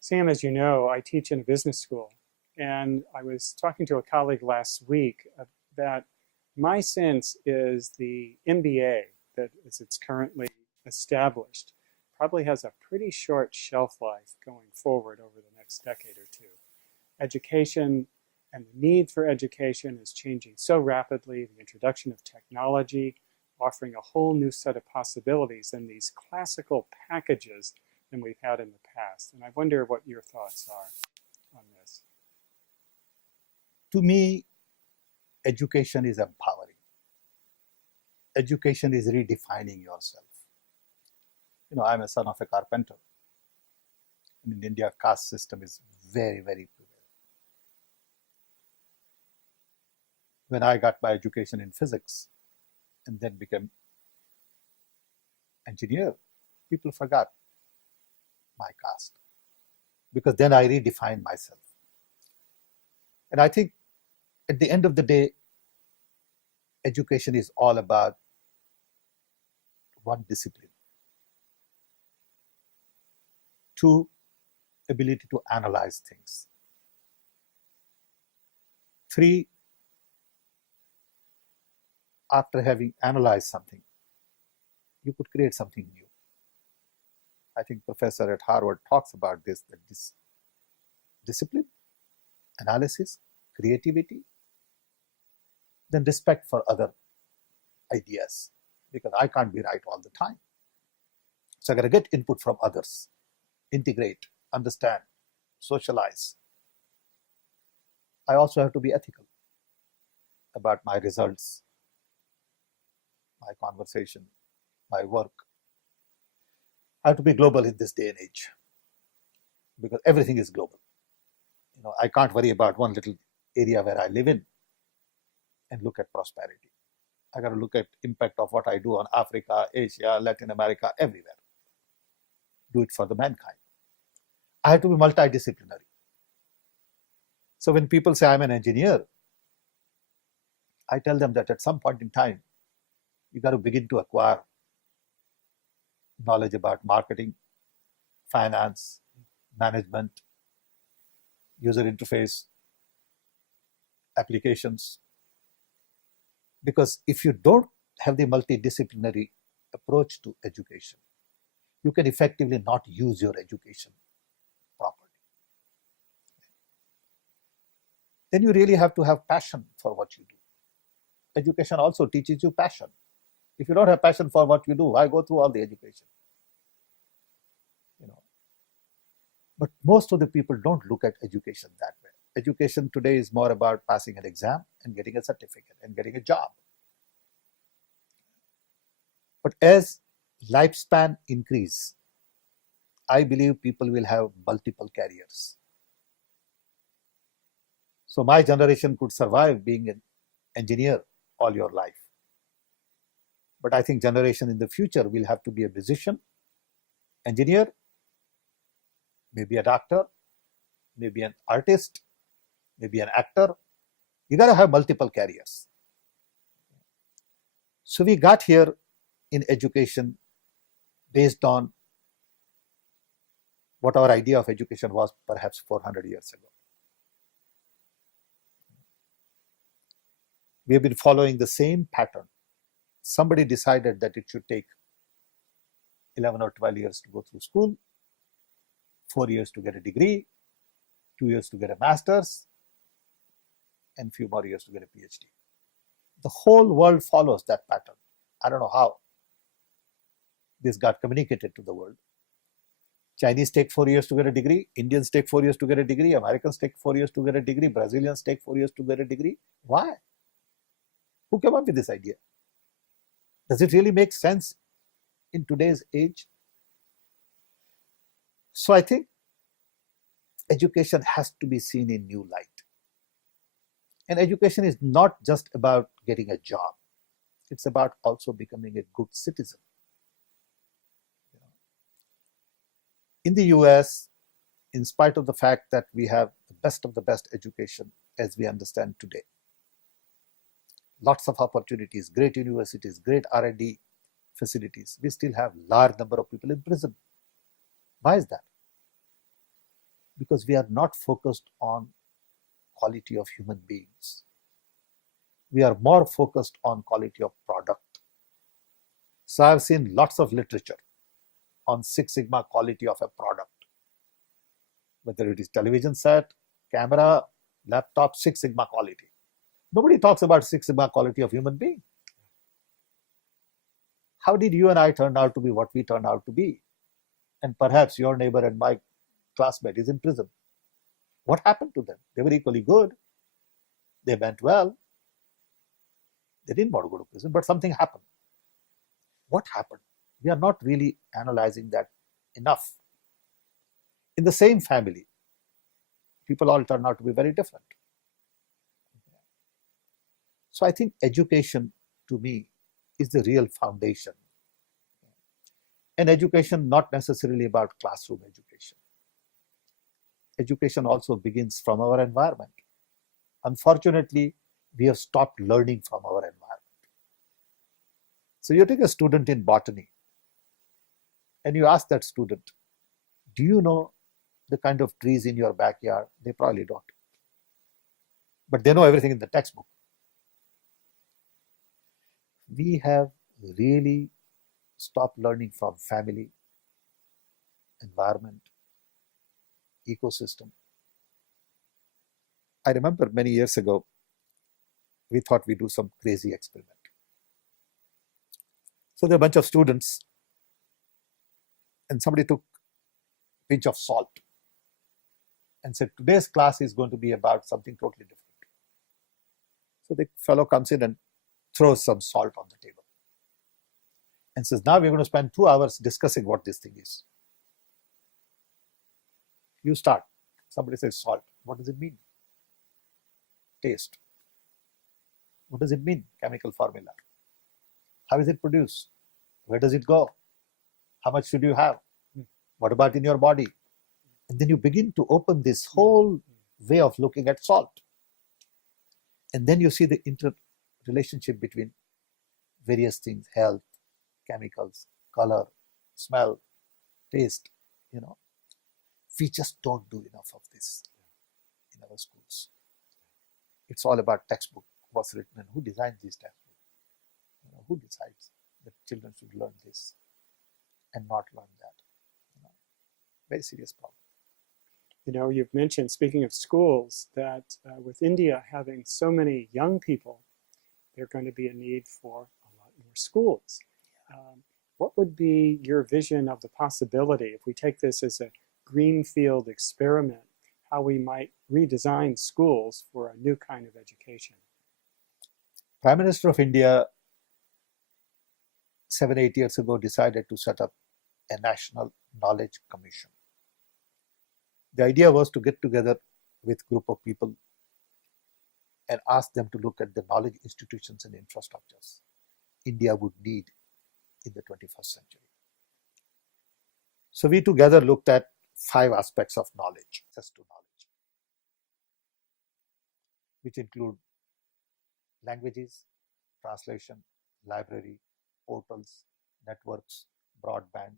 Sam, as you know, I teach in a business school, and I was talking to a colleague last week that my sense is the MBA, that as it's currently established, probably has a pretty short shelf life going forward over the next decade or two. Education and the need for education is changing so rapidly, the introduction of technology offering a whole new set of possibilities in these classical packages than we've had in the past. And I wonder what your thoughts are on this. To me, education is empowering. Education is redefining yourself. I'm a son of a carpenter. In India, caste system is very, very prevalent. When I got my education in physics and then became engineer, people forgot my caste because then I redefined myself. And I think at the end of the day, education is all about one, discipline. Two, ability to analyze things. Three, after having analyzed something, you could create something new. I think professor at Harvard talks about this, that this discipline, analysis, creativity, then respect for other ideas, because I can't be right all the time. So I got to get input from others, integrate, understand, socialize. I also have to be ethical about my results, my conversation, my work. I have to be global in this day and age because everything is global. I can't worry about one little area where I live in and look at prosperity. I got to look at impact of what I do on Africa, Asia, Latin America, everywhere. Do it for the mankind. I have to be multidisciplinary. So when people say I'm an engineer, I tell them that at some point in time, you got to begin to acquire knowledge about marketing, finance, management, user interface, applications. Because if you don't have the multidisciplinary approach to education, you can effectively not use your education properly. Then you really have to have passion for what you do. Education also teaches you passion. If you don't have passion for what you do, why go through all the education? But most of the people don't look at education that way. Education today is more about passing an exam and getting a certificate and getting a job. But as lifespan increase, I believe people will have multiple careers. So my generation could survive being an engineer all your life. But I think generation in the future will have to be a musician, engineer, maybe a doctor, maybe an artist, maybe an actor. You got to have multiple careers. So we got here in education based on what our idea of education was perhaps 400 years ago. We have been following the same pattern. Somebody decided that it should take 11 or 12 years to go through school, 4 years to get a degree, 2 years to get a master's, and a few more years to get a PhD. The whole world follows that pattern. I don't know how this got communicated to the world. Chinese take 4 years to get a degree, Indians take 4 years to get a degree, Americans take 4 years to get a degree, Brazilians take 4 years to get a degree. Why? Who came up with this idea? Does it really make sense in today's age? So I think education has to be seen in new light. And education is not just about getting a job. It's about also becoming a good citizen. In the US, in spite of the fact that we have the best of the best education as we understand today, lots of opportunities, great universities, great R&D facilities, we still have large number of people in prison. Why is that? because we are not focused on quality of human beings. We are more focused on quality of product. So I've seen lots of literature on Six Sigma quality of a product, whether it is television set, camera, laptop, Six Sigma quality. Nobody talks about Six Sigma quality of human being. How did you and I turn out to be what we turned out to be? And perhaps your neighbor and my classmate is in prison. What happened to them? They were equally good. They meant well. They didn't want to go to prison, but something happened. What happened? We are not really analyzing that enough. In the same family, people all turn out to be very different. So I think education, to me, is the real foundation. And education not necessarily about classroom education. Education also begins from our environment. Unfortunately, we have stopped learning from our environment. So you take a student in botany and you ask that student, do you know the kind of trees in your backyard? They probably don't. But they know everything in the textbook. We have really stopped learning from family, environment, ecosystem. I remember many years ago, we thought we'd do some crazy experiment. So there were a bunch of students, and somebody took a pinch of salt and said, today's class is going to be about something totally different. So the fellow comes in and throws some salt on the table and says, now we're going to spend 2 hours discussing what this thing is. You start. Somebody says salt. What does it mean? Taste. What does it mean? Chemical formula. How is it produced? Where does it go? How much should you have? What about in your body? And then you begin to open this whole way of looking at salt. And then you see the interrelationship between various things, health, chemicals, color, smell, taste, We just don't do enough of this in our schools. It's all about textbook, what's written and who designed these textbooks. Who decides that children should learn this and not learn that? Very serious problem. You've mentioned, speaking of schools, that with India having so many young people, there's going to be a need for a lot more schools. What would be your vision of the possibility, if we take this as a greenfield experiment, how we might redesign schools for a new kind of education? Prime Minister of India 7-8 years ago decided to set up a National Knowledge Commission. The idea was to get together with a group of people and ask them to look at the knowledge institutions and infrastructures India would need in the 21st century. So we together looked at 5 aspects of knowledge, access to knowledge, which include languages, translation, library, portals, networks, broadband,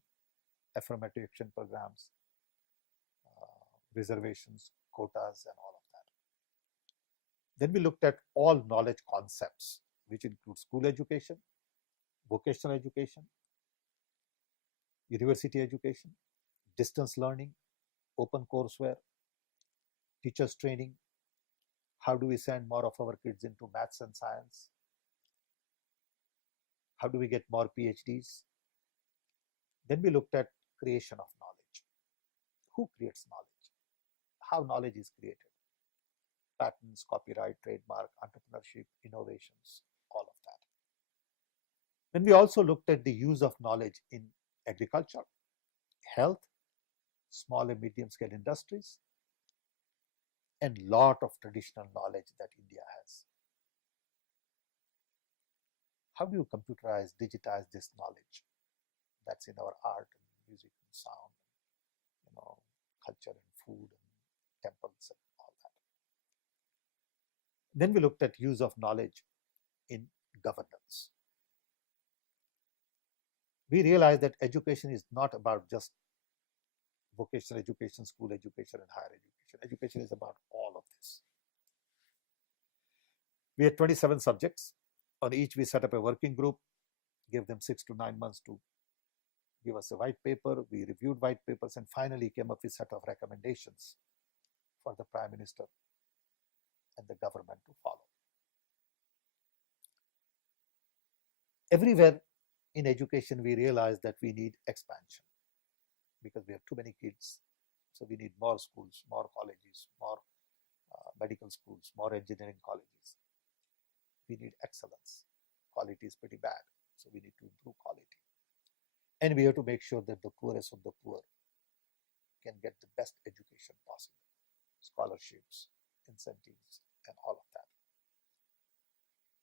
affirmative action programs, reservations, quotas, and all of that. Then we looked at all knowledge concepts, which include school education, vocational education, university education, distance learning, open courseware, teachers training. How do we send more of our kids into maths and science? How do we get more PhDs? Then we looked at creation of knowledge. Who creates knowledge? How knowledge is created? Patents, copyright, trademark, entrepreneurship, innovations, all of that. Then we also looked at the use of knowledge in agriculture, health, small and medium scale industries, and lot of traditional knowledge that India has. How do you computerize, digitize this knowledge that's in our art and music and sound, culture and food and temples and all that? Then we looked at use of knowledge in governance. We realized that education is not about just vocational education, school education, and higher education. Education is about all of this. We had 27 subjects. On each, we set up a working group, gave them 6 to 9 months to give us a white paper. We reviewed white papers and finally came up with a set of recommendations for the Prime Minister and the government to follow. Everywhere in education, we realize that we need expansion because we have too many kids. So we need more schools, more colleges, more medical schools, more engineering colleges. We need excellence. Quality is pretty bad, so we need to improve quality. And we have to make sure that the poorest of the poor can get the best education possible, scholarships, incentives, and all of that.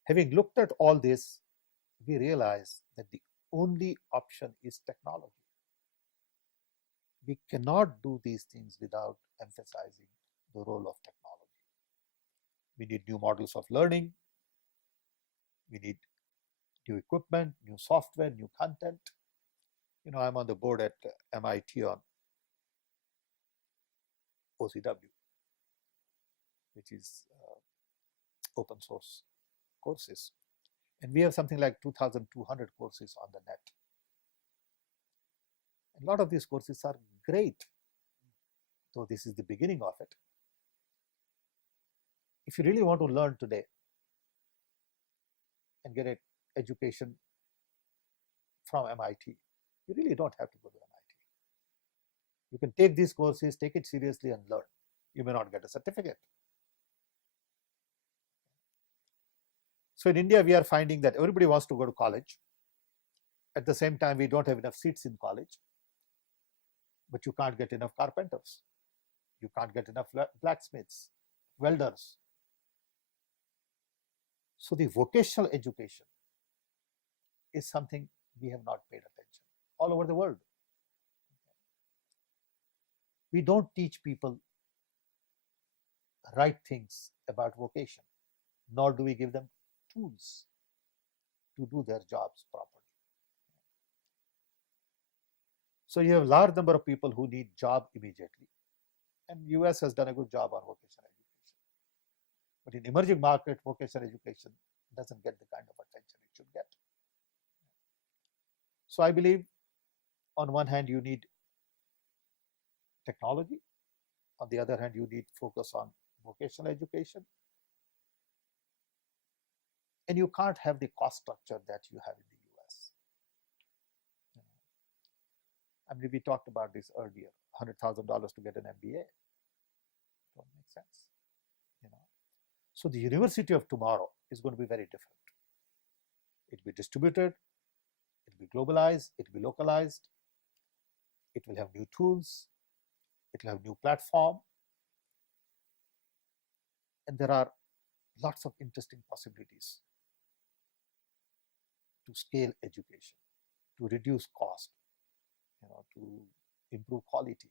Having looked at all this, we realize that the only option is technology. We cannot do these things without emphasizing the role of technology. We need new models of learning. We need new equipment, new software, new content. You know, I'm on the board at MIT on OCW, which is open source courses. And we have something like 2,200 courses on the net. And a lot of these courses are great, though this is the beginning of it. If you really want to learn today and get an education from MIT, you really don't have to go to MIT. You can take these courses, take it seriously and learn. You may not get a certificate. So in India, we are finding that everybody wants to go to college. At the same time, we don't have enough seats in college, but you can't get enough carpenters. You can't get enough blacksmiths, welders. So the vocational education is something we have not paid attention all over the world. We don't teach people right things about vocation, nor do we give them tools to do their jobs properly. So you have a large number of people who need job immediately, and US has done a good job on vocational education. But in emerging market, vocational education doesn't get the kind of attention it should get. So I believe on one hand you need technology, on the other hand you need focus on vocational education, and you can't have the cost structure that you have in the US. I mean, we talked about this earlier, $100,000 to get an MBA. Don't make sense. So the university of tomorrow is going to be very different. It will be distributed, it will be globalized, it will be localized, it will have new tools, it will have new platform, and there are lots of interesting possibilities to scale education, to reduce cost, to improve quality.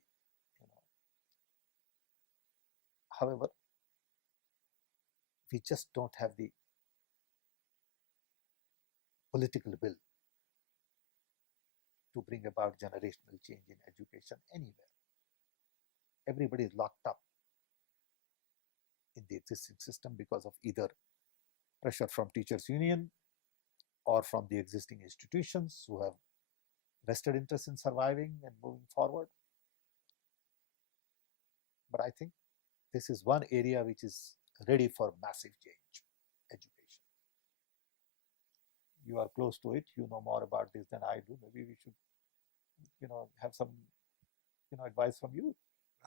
However, we just don't have the political will to bring about generational change in education anywhere. Everybody is locked up in the existing system because of either pressure from teachers' union or from the existing institutions who have vested interest in surviving and moving forward. But I think this is one area which is ready for massive change, education. You are close to it, you know more about this than I do. Maybe we should, have some, advice from you.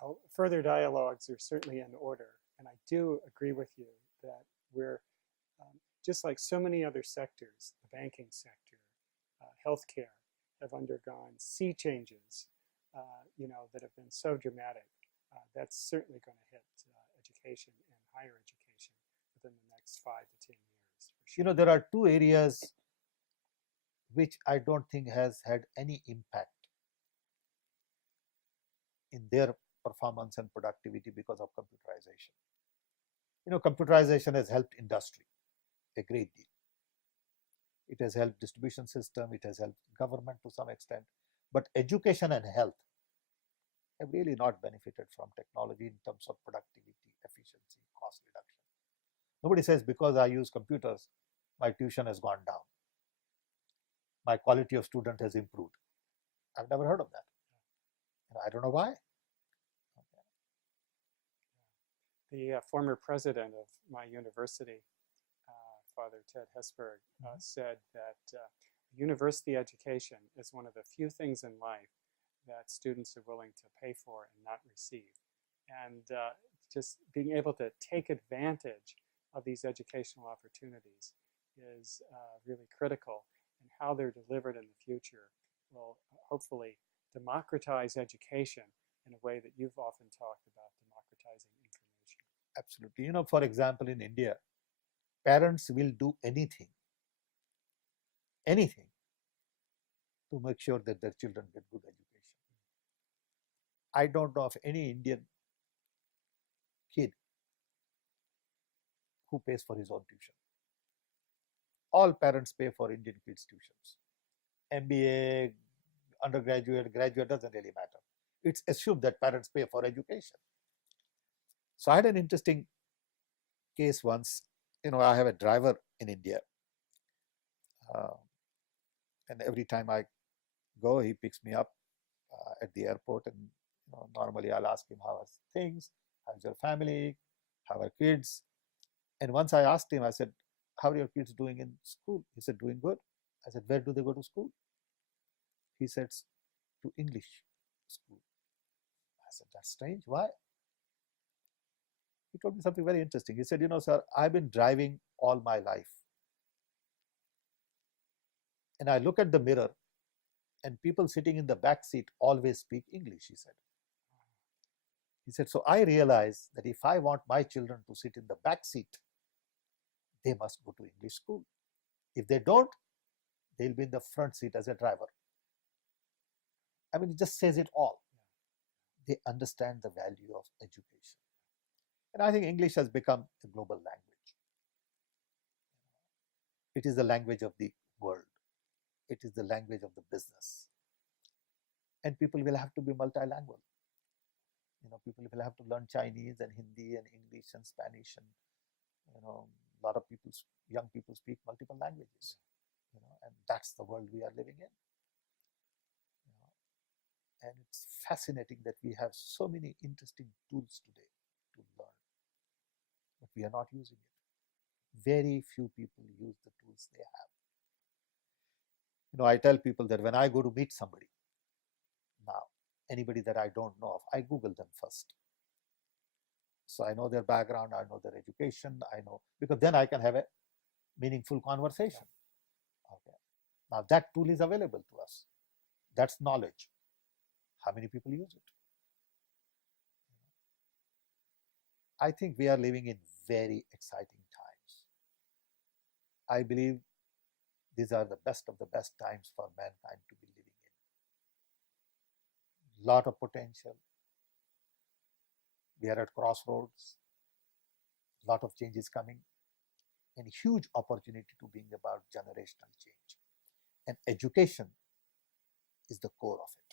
Well, further dialogues are certainly in order. And I do agree with you that we're, just like so many other sectors, the banking sector, healthcare, have undergone sea changes, that have been so dramatic. That's certainly going to hit education and higher education within the next 5 to 10 years. For sure. There are two areas which I don't think has had any impact in their performance and productivity because of computerization. Computerization has helped industry a great deal. It has helped distribution system, it has helped government to some extent, but education and health have really not benefited from technology in terms of productivity, efficiency, cost reduction. Nobody says because I use computers, my tuition has gone down, my quality of student has improved. I've never heard of that. I don't know why. The former president of my university, Father Ted Hesburgh, said that university education is one of the few things in life that students are willing to pay for and not receive. And just being able to take advantage of these educational opportunities is really critical, and how they're delivered in the future will hopefully democratize education in a way that you've often talked about, democratizing information. Absolutely. For example, in India, parents will do anything to make sure that their children get good education. I don't know of any Indian kid who pays for his own tuition. All parents pay for Indian kids' tuitions. MBA, undergraduate, graduate, doesn't really matter. It's assumed that parents pay for education. So I had an interesting case once. I have a driver in India. And every time I go, he picks me up at the airport. And normally I'll ask him, how are things? How's your family? How are kids? And once I asked him, I said, how are your kids doing in school? He said, doing good. I said, where do they go to school? He said, to English school. I said, that's strange. Why? He told me something very interesting. He said, sir, I've been driving all my life. And I look at the mirror, and people sitting in the back seat always speak English, he said. He said, so I realize that if I want my children to sit in the back seat, they must go to English school. If they don't, they'll be in the front seat as a driver. I mean, it just says it all. They understand the value of education. And I think English has become a global language. It is the language of the world. It is the language of the business. And people will have to be multilingual. People will have to learn Chinese and Hindi and English and Spanish, and a lot of young people speak multiple languages. And that's the world we are living in. And it's fascinating that we have so many interesting tools today to learn, but we are not using it. Very few people use the tools they have. I tell people that when I go to meet somebody now, anybody that I don't know of, I Google them first. So I know their background, I know their education, I know, because then I can have a meaningful conversation. Okay. Now that tool is available to us. That's knowledge. How many people use it? I think we are living in very exciting times. I believe these are the best of the best times for mankind to be living in. Lot of potential. We are at crossroads. Lot of change is coming, and huge opportunity to bring about generational change. And education is the core of it.